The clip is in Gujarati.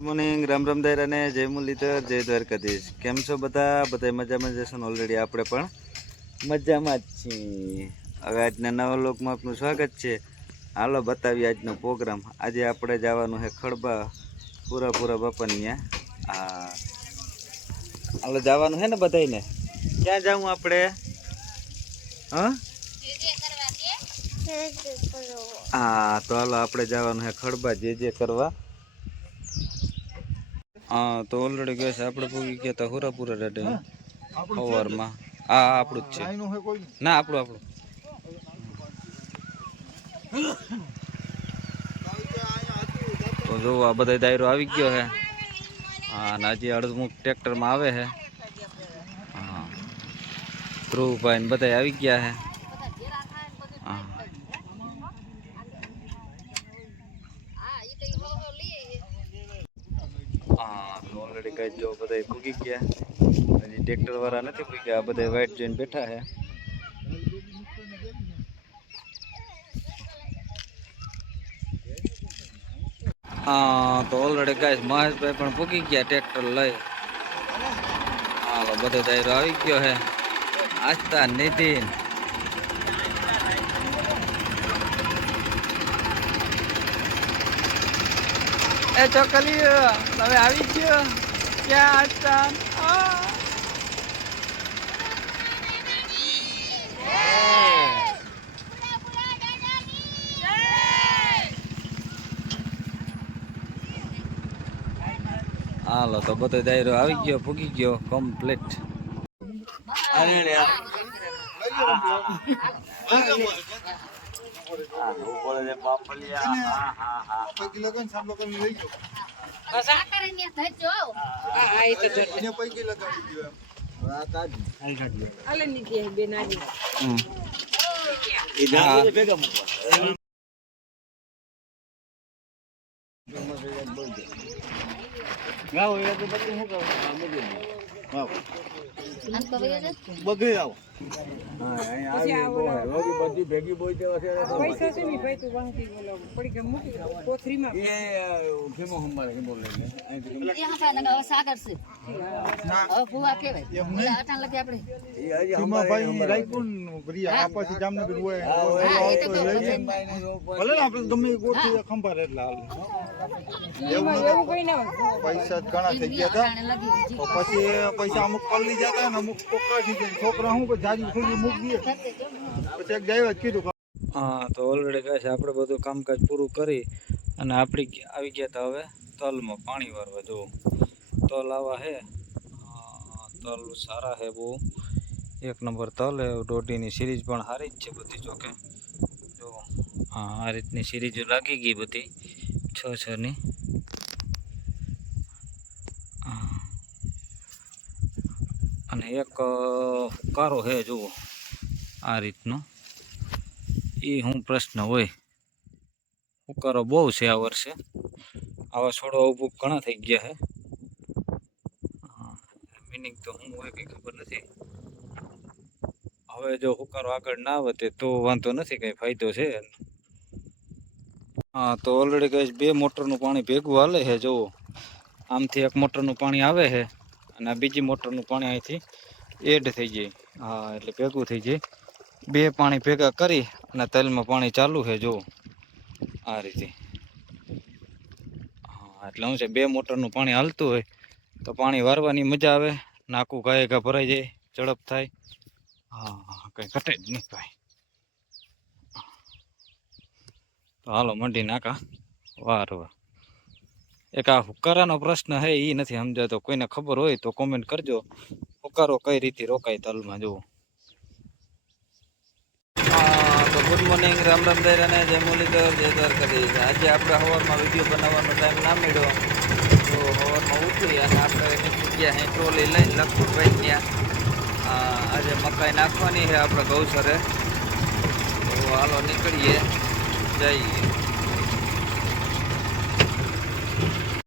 મોર્નિંગ રામ રામ દાયરા ને જય મુરલીધર જય દ્વારકાધીશ. કેમ છો બધા મજામાં જશો ને? ઓલરેડી આપણે પણ મજામાં જ છીએ. હવે આજના નવા લોકમાં આપનું સ્વાગત છે. હાલો બતાવીએ આજનો પ્રોગ્રામ. આજે આપણે જવાનું છે ખડબા પૂરા બાપાની ત્યાં. હા હાલો જવાનું છે ને બધાને. ક્યાં જાવું આપણે? હા તો હાલો આપણે જવાનું છે ખડબા જે કરવા. હા તો ઓલરેડી ગયો છે આપણે પૂગી ગયા હતા હુરાપુરા રેડે સવારમાં. હા આપણું જ છે. ના આપણું તો જો આ બધા દાયરો આવી ગયો છે. હા અને હજી અડધમુખ ટ્રેક્ટરમાં આવે છે. હા ધ્રુવભાઈ ને બધા આવી ગયા છે. હા હા તો ઓલરેડી કઈ જો બધા પૂગી ગયા. હજી ટ્રેક્ટર વાળા નથી પૂગ્યા. આ બધા વાઇટ જોઈને બેઠા છે. હા તો ઓલરેડી ગાઈસ મહેશભાઈ પણ પૂગી ગયા ટ્રેક્ટર લઈ. હાલો બધો દાયરો આવી ગયો છે. આસ્તા નીતિન એ ચોકલી તમે આવી ગયો ક્યાં આસ્તા? હાલો તો બધો દાયરો આવી ગયો પૂગી ગયો કમ્પ્લીટ. પૈસા ઘણા થઈ ગયા હતા પછી પૈસા અમુક પલળી જતા ને અમુક પોકા થઈ જાય. છોકરા હું જાજી ખુલ્લી મૂકી દે પછી એક જાય જ કીધું. હા તો ઓલરેડી કહે છે આપણે બધું કામકાજ પૂરું કરી અને આપણી આવી ગયા હતા હવે તલમાં પાણી વારવા. જો તલ આવા હે. તલ સારા હે બહુ એક નંબર તલ હે. દોઢીની સિરીઝ પણ સારી જ છે બધી. જોકે જો હા આ રીતની સિરીઝ લાગી ગઈ બધી 6-6ની. અને એક કારો હે જુઓ આ રીતનો. એ શું પ્રશ્ન હોય? ઉકારો બહુ છે આ વર્ષે. આવા છોડવા ઊભું ઘણા થઈ ગયા છે. મિનિંગ તો શું હોય કંઈ ખબર નથી. હવે જો ઉકારો આગળ ના વધે તો વાંધો નથી, કંઈ ફાયદો છે. હા તો ઓલરેડી કઈ 2 મોટરનું પાણી ભેગું હાલે છે. જુઓ આમથી એક મોટરનું પાણી આવે છે અને આ બીજી મોટરનું પાણી અહીંથી એડ થઈ જાય. હા એટલે ભેગું થઈ જાય. 2 પાણી ભેગા કરી અને તલમાં પાણી ચાલુ છે. જુઓ આ રીતે. હા એટલે શું છે 2 મોટરનું પાણી હાલતું હોય તો પાણી વારવાની મજા આવે. નાકું ઘા ભરાઈ જાય, ઝડપ થાય. હા કંઈ ઘટે જ નહીં ભાઈ. તો હાલો મંડી નાકા વારવા. એક આ હુકારાનો પ્રશ્ન હે એ નથી સમજાતો. કોઈને ખબર હોય તો કોમેન્ટ કરજો. હુકારો કઈ રીતે રોકાય તલમાં. જુઓ તો ગુડ મોર્નિંગ રામ રામ દાયરાને જય મુરલીધર જય દ્વારકાધીશ. આજે આપણે સવારમાં વિડીયો બનાવવાનો ટાઈમ ના મળ્યો તો સવારમાં ઉઠી અને આપણે નીકળી ગયા અહીં ટ્રોલી લઈને લખપતભાઈ ત્યાં. આજે મકાઈ નાખવાની છે આપણે ગૌસરે. તો હાલો નીકળીએ જઈએ.